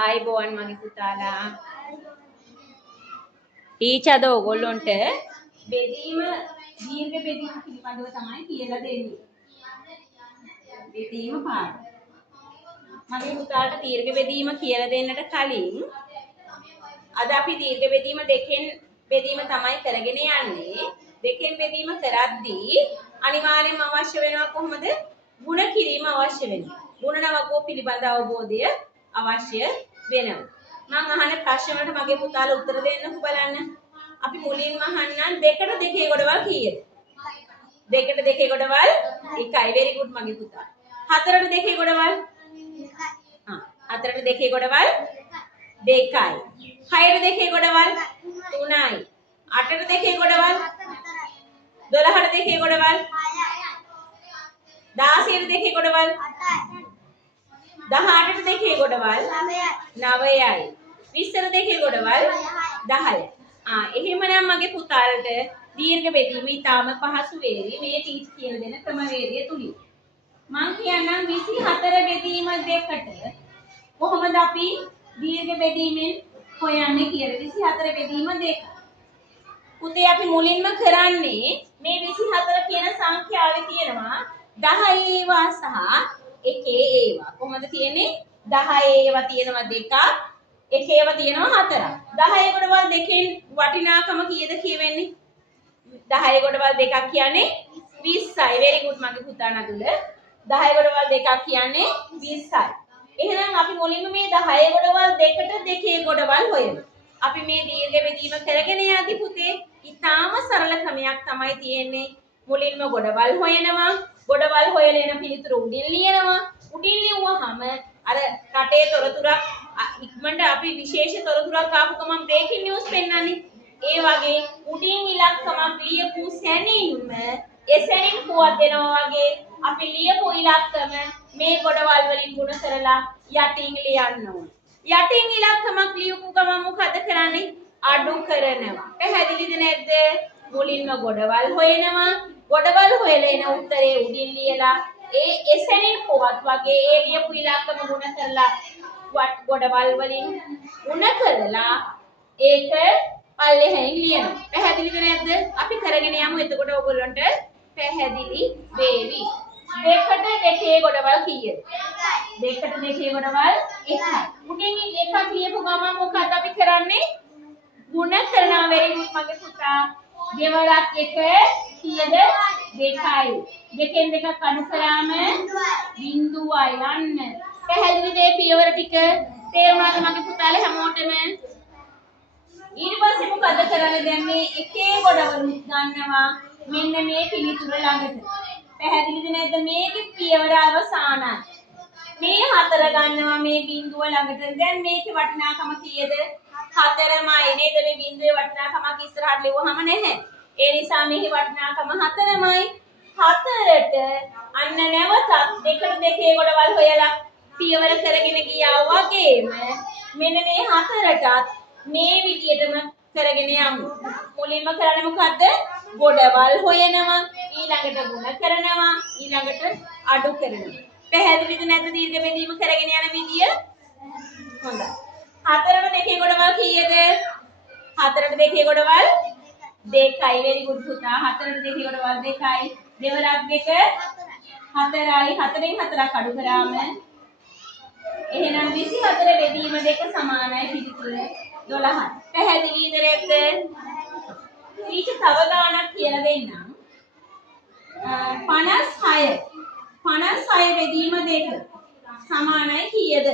ආයිබෝවන් මගේ පුතාලා. ටීචර්ද ඕගොල්ලොන්ට බෙදීම දීර්ඝ බෙදීම පිළිබඳව තමයි කියලා දෙන්නේ. බෙදීම පාඩම. මගේ පුතාට දීර්ඝ බෙදීම කියලා දෙන්නට කලින් අද අපි දීර්ඝ බෙදීම දෙකෙන් බෙදීම තමයි කරගෙන යන්නේ. දෙකෙන් බෙදීම කරද්දී අනිවාර්යයෙන්ම අවශ්‍ය වෙනවා කොහොමද? ಗುಣ කිරීම අවශ්‍ය වෙනවා. ಗುಣ නවකෝ පිළිබඳ අවබෝධය අවශ්‍ය වෙනවා. මම අහන ප්‍රශ්න වලට මගේ පුතාලා උත්තර දෙන්නකෝ බලන්න. අපි මුලින්ම අහන්නම් දෙකට දෙකේ ගොඩවල් කීයද? දෙකට දෙකේ ගොඩවල් 1යි. very good මගේ පුතා. හතරට දෙකේ ගොඩවල්? හතරට දෙකේ ගොඩවල් 2යි. 6ට දෙකේ ගොඩවල් 3යි. 8ට දෙකේ ගොඩවල් 12ට දෙකේ ගොඩවල් 16ට දෙකේ ගොඩවල් 18ට දෙකේ ගොඩවල් 9යි. 20ට දෙකේ ගොඩවල් 10යි. එහෙමනම් මගේ පුතාලට දීර්ඝ බෙදීම ඉතාම පහසු වේවි මේ ටීච් කියලා දෙන ක්‍රමවේදය තුලින්. මම කියන්නම් 24 බෙදීම දෙකට කොහොමද අපි දීර්ඝ බෙදීමෙන් හොයන්නේ කියලා. 24 බෙදීම දෙක. පුතේ අපි මුලින්ම කරන්නේ මේ 24 කියන සංඛ්‍යාවේ තියෙනවා 10 ඒවා සහ 1 ඒවා. කොහොමද තියෙන්නේ? 10 ඒවා තියෙනවා දෙකක්, 1 ඒවා තියෙනවා හතරක්. 10 ගොඩවල් දෙකෙන් වටිනාකම කීයද කියවෙන්නේ? 10 ගොඩවල් දෙකක් කියන්නේ 20යි. very good මගේ පුතා නදුල. 10 ගොඩවල් දෙකක් කියන්නේ 20යි. එහෙනම් අපි මුලින්ම මේ 10 ගොඩවල් දෙකට දෙකේ ගොඩවල් හොයමු. අපි මේ දීර්ඝ බෙදීම කරගෙන යද්දී පුතේ ඊටාම සරල ක්‍රමයක් තමයි තියෙන්නේ. මුලින්ම ගොඩවල් හොයනවා. ගොඩවල් හොයලා එන පිළිතුරු උඩින් ලියනවා. උඩින් ලියුවාම අර රටේ තොරතුරක් ඉක්මනට අපි විශේෂ තොරතුරක් ආපු ගමන් බ්‍රේකින් නිවුස් පෙන්නන්නේ. ඒ වගේ උඩින් ඉලක්කමක් ලියපු සැනින්ම එසැනින් පුවත් දෙනවා වගේ අපි ලියපු ඉලක්කම මේ ගොඩවල් වලින් ගුණ කරලා යටින් ලියන්න ඕන. යටින් ඉලක්කමක් ලියපු ගමන් මොකද කරන්නේ? අඩු කරනවා. පැහැදිලිද නැද්ද? මුලින්ම ගොඩවල් හොයනවා. ගොඩවල් හොයලා එන උත්තරේ උඩින් ලියලා ඒ එසැනින් පුවත් වගේ ඒ ලියපු ඉලක්කම ගුණ කරලා ගොඩවල් වලින් ගුණ කරලා ඒක පල්ලෙහෙන් ලියනවා. පැහැදිලිද නැද්ද? අපි කරගෙන යමු. එතකොට ඔයගොල්ලන්ට පැහැදිලි වේවි. දෙකට දෙකේ ගොඩවල් කීයද? දෙකට දෙකේ ගොඩවල් 1යි. උඩින් එකක් ලියපු ගමන් මොකද අපි කරන්නේ? ගුණ කරනවා. very good මගේ පුතා. දෙවරක් 1 කීයද? 2යි. දෙකෙන් දෙකක් අඩු කරාම බිඳුවයි යන්න. පැහැදිලිද මේ පියවර ටික? තේරුණාද මගේ පුතාලා හැමෝටම? ඊට පස්සේ මොකද කරන්නේ? දැන් මේ එකේ ගොඩවල් ගන්නවා මෙන්න මේ පිළිතුර ළඟට. පැහැදිලිද නැද්ද? මේකේ පියවර අවසానයි. මේ 4 ගන්නවා මේ බිඳුව ළඟට. දැන් මේකේ වටිනාකම කීයද? 4මයි නේද? මේ බිඳුවේ වටිනාකමක් ඉස්සරහට ලියුවහම නැහැ. ඒ නිසා මේකේ වටිනාකම 4මයි. 4ට අන්න නැවතත් දෙකට දෙකේ ගොඩවල් හොයලා පියවර කරගෙන ගියා වගේම මෙන්න මේ 4ටත් මේ විදියටම කරගෙන යමු. මුලින්ම කරන්නේ මොකද්ද? ගොඩවල් හොයනවා, ඊළඟට ගුණ කරනවා, ඊළඟට අඩු කරනවා. පැහැදිලිද නැද්ද දීර්ඝ බෙදීම කරගෙන යන විදිය? හොඳයි. 4ට දෙකේ ගොඩවල් කීයද? 4ට දෙකේ ගොඩවල් 2යි. very good පුතා. 4ට දෙකේ ගොඩවල් 2යි. දෙවරක් 2 4යි. 4න් 4ක් අඩු කරාම එහෙනම් 24 බෙදීම දෙක සමානයි පිළිතුර 12යි. පැහැදිලිද නැද්ද? ඊට තව ගාණක් කියලා දෙන්නම්. 56 බෙදීම දෙක සමානයි කීයද?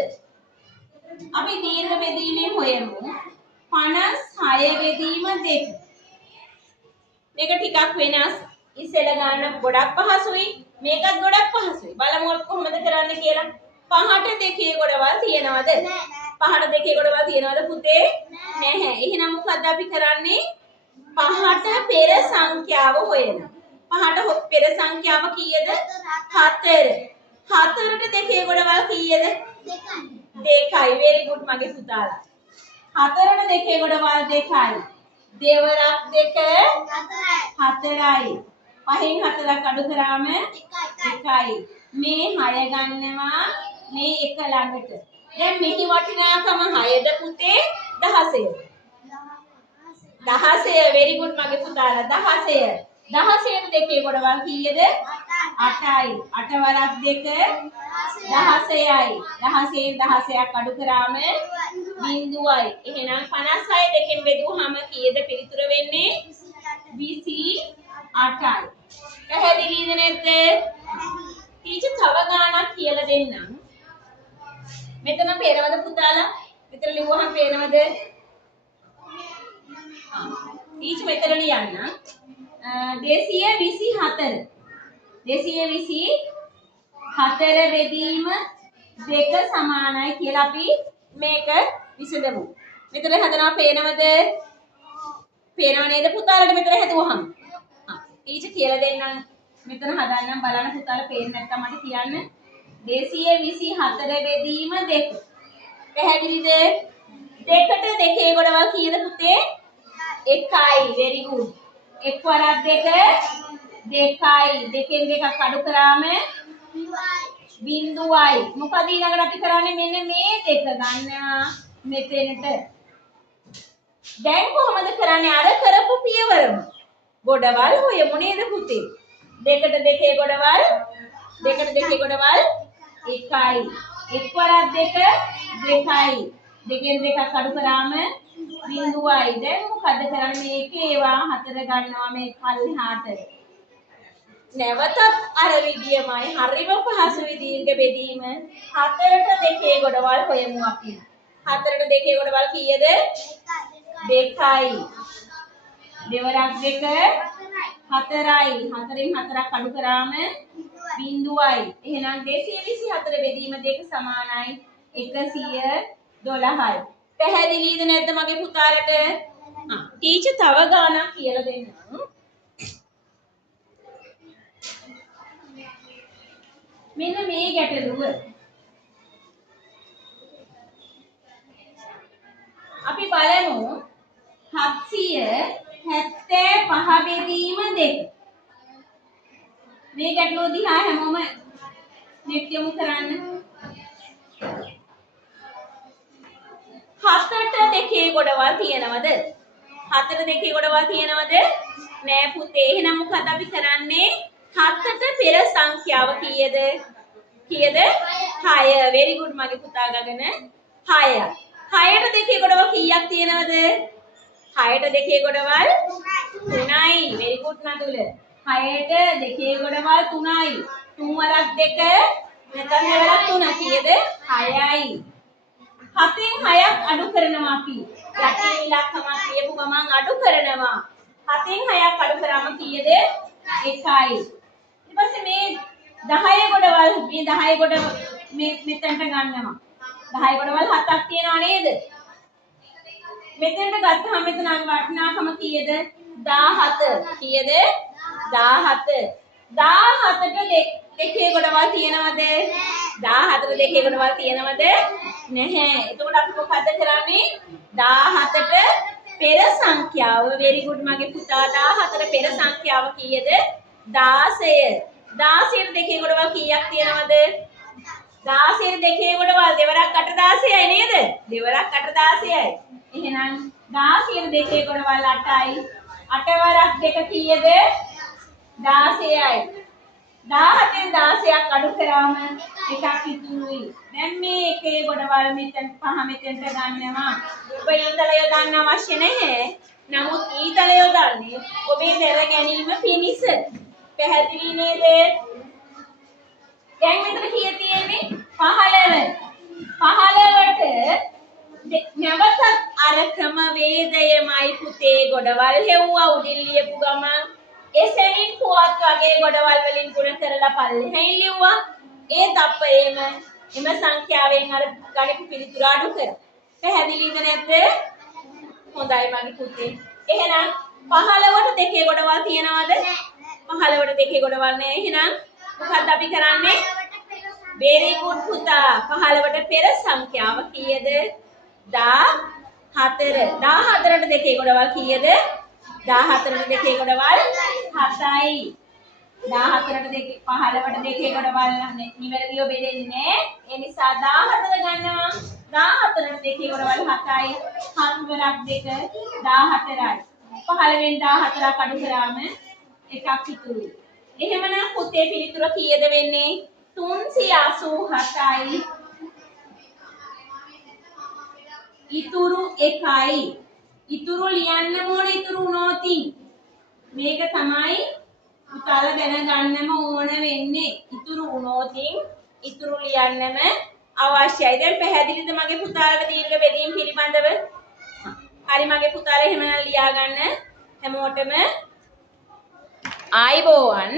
අපි දීර්ඝ බෙදීමෙන් හොයමු. 56 බෙදීම දෙක. මේක ටිකක් වෙනස්. ඉස්සෙල්ලා ගන්න ගොඩක් පහසුයි. මේකත් ගොඩක් පහසුයි. බලමු කොහොමද කරන්න කියලා. 5ට දෙකේ ගොඩවල් තියනවද? 5ට දෙකේ ගොඩවල් තියනවද පුතේ? නැහැ. එහෙනම් මොකද්ද අපි කරන්නේ? 5ට පෙර සංඛ්‍යාව හොයනවා. 5ට පෙර සංඛ්‍යාව කීයද? 4. 4ට දෙකේ ගොඩවල් කීයද? 2යි. very good මගේ පුතාලා. 4ට දෙකේ ගොඩවල් 2යි. දෙවරක් 2 4යි. 5න් 4ක් අඩු කරාම 1යි. මේ 6 ගන්නවා මේ එක ළඟට. දැන් මෙහි වටිනාකම 6ද පුතේ 16. 16 very good මගේ පුතාලා 16. 16ට දෙකේ ගොඩවල් කීයද? 8යි. 8 වරක් 2 16යි. 16න් 16ක් අඩු කරාම බිංදුවයි. එහෙනම් 56 දෙකෙන් බෙදුවාම කීයද පිළිතුර වෙන්නේ? 28යි. පැහැදිලිද නැද්ද? ටීචර් තව ගානක් කියලා දෙන්නම්. මෙතන පේනවද පුතාලා? මෙතන ලිව්වහම පේනවද? ටීචර් මෙතන ලියන්න. 224. 224 බෙදීම 2 සමානයි කියලා අපි මේක විසඳමු. මෙතන හදනවා පේනවද? පේනව නේද පුතාලට මෙතන හදුවහම? ටීචර් කියලා දෙන්නම්. මෙතන හදන්නම් බලන්න පුතාලා පේන්නේ නැත්නම් මට කියන්න. 224 බෙදීම 2. පැහැදිලිද? දෙකට දෙකේ ගොඩවල් කීයද පුතේ? 1යි. very good. 1 වරක් 2 2යි. දෙකෙන් දෙකක් අඩු කරාම බිංදුවයි. මොකද ඊළඟට අපි කරන්නේ මෙන්න මේ දෙක ගන්නවා මෙතනට. දැන් කොහොමද කරන්නේ? අර කරපු පියවරම. ගොඩවල් හොයමු නේද පුතේ? දෙකට දෙකේ ගොඩවල් 1යි. 1 වරක් 2 2යි. දෙකෙන් දෙකක් අඩු කරාම බිංදුවයි. දැන් මොකද කරන්නේ? මේකේ ඒවා 4 ගන්නවා මේ පල්ලෙහාට. නැවතත් අර විදියමයි හරිම පහසු විදිහට බෙදීම 4ට දෙකේ ගොඩවල් හොයමු අපි. 4ට දෙකේ ගොඩවල් කීයද? 2යි. දෙවරක් 2 4යි. 4න් 4ක් අඩු කරාම බිංදුවයි. එහෙනම් 224 බෙදීම 2 සමානයි 112යි. පැහැදිලිද නැද්ද මගේ පුතාලට? ටීචර් තව ගානක් කියලා දෙන්නම්. මෙන්න මේ ගැටලුව. අපි බලමු 775 බෙදීම 2. මේ ගැටලුව දිහා හැමෝම නෙට් යොමු කරන්න. 7ට දෙකේ ගොඩවල් තියෙනවද? 7ට දෙකේ ගොඩවල් තියෙනවද? නෑ පුතේ. එහෙනම් මොකද අපි කරන්නේ? 7ට පෙර සංඛ්‍යාව කීයද? 6. very good මගේ පුතා ගගන 6. 6ට දෙකේ ගොඩවල් කීයක් තියෙනවද? 6ට දෙකේ ගොඩවල් 3යි. very good නදුල. 6ට දෙකේ ගොඩවල් 3යි. 3 වරක් 2 නැත්නම් දෙවරක් 3 කීයද? 6යි. 7න් 6ක් අඩු කරනවා අපි. යටි ඉලක්කම කියපු ගමන් අඩු කරනවා. 7න් 6ක් අඩු කරාම කීයද? 1යි. ඊට පස්සේ මේ 10 ගොඩවල් මේ 10 ගොඩ මෙතනට ගන්නවා. 10 ගොඩවල් 7ක් තියනවා නේද? මෙතනට ගත්තාම මෙතන වටිනාකම කීයද? 17. කීයද? 17. 17ට දෙකේ ගොඩවල් තියෙනවද? 17ට දෙකේ ගොඩවල් තියෙනවද? නැහැ. එතකොට අපි මොකද කරන්නේ? 17ට පෙර සංඛ්‍යාව very good මගේ පුතා 17ට පෙර සංඛ්‍යාව කීයද? 16. 16ට දෙකේ ගොඩවල් කීයක් තියෙනවද? 16ට දෙකේ ගොඩවල් දෙවරක් 8 16යි නේද? දෙවරක් 8 16යි. එහෙනම් 16ට දෙකේ ගොඩවල් 8යි. 8 වරක් 2 කීයද? 16යි. 17න් 16ක් අඩු කරාම එකක් ඉතුරුයි. දැන් මේ එකේ ගොඩවල් මෙතන 5 මෙතෙන්ට ගන්නවා. ඔබ ඊතල යොදන්න අවශ්‍ය නැහැ. නමුත් ඊතල යොදන්නේ ඔබේ දැල ගැනීම පිණිස. පැහැදිලි නේද? දැන් මෙතන කීය තියෙන්නේ? 15. 15ට නැවතත් අර ක්‍රමවේදයමයි පුතේ ගොඩවල් හෙව්වා උඩින් ලියපු ගමන් එසෙනින් පුවත් වගේ ගොඩවල් වලින් ගුණ කරලා පල්ලෙහායින් ලිව්වා. ඒ තප්පරේම එම සංඛ්‍යාවෙන් අර ගණිත පිළිතුර අඩු කරා. පැහැදිලිද නැද්ද? හොඳයි මගේ පුතේ. එහෙනම් 15ට දෙකේ ගොඩවල් තියනවද? 15ට දෙකේ ගොඩවල් නෑ. එහෙනම් මොකක්ද අපි කරන්නේ? very good පුතා. 15ට පෙර සංඛ්‍යාව කීයද? 14. 14ට දෙකේ ගොඩවල් කීයද? 14ට දෙකේ ගොඩවල් 7යි. 14ට දෙක 15ට දෙකේ කොටවල් නිවැරදිව බෙදෙන්නේ. ඒ නිසා 14 ගන්නවා. 14ට දෙකේ කොටවල් 7යි. 7 වරක් 2 14යි. 15න් 14ක් අඩු කරාම එකක් ඉතුරුයි. එහෙමනම් පුතේ පිළිතුර කීයද වෙන්නේ? 387යි. ඉතුරු 1යි. ඉතුරු ලියන්න ඕන ඉතුරු වුණොතින්. මේක තමයි පුතාලා දැනගන්නම ඕන වෙන්නේ. ඉතුරු වුණොතින් ඉතුරු ලියන්නම අවශ්‍යයි. දැන් පැහැදිලිද මගේ පුතාලට දීර්ඝ බෙදීම් පිළිබඳව? හරි මගේ පුතාලා එහෙමනම් ලියා ගන්න. හැමෝටම ආයිබෝවන්.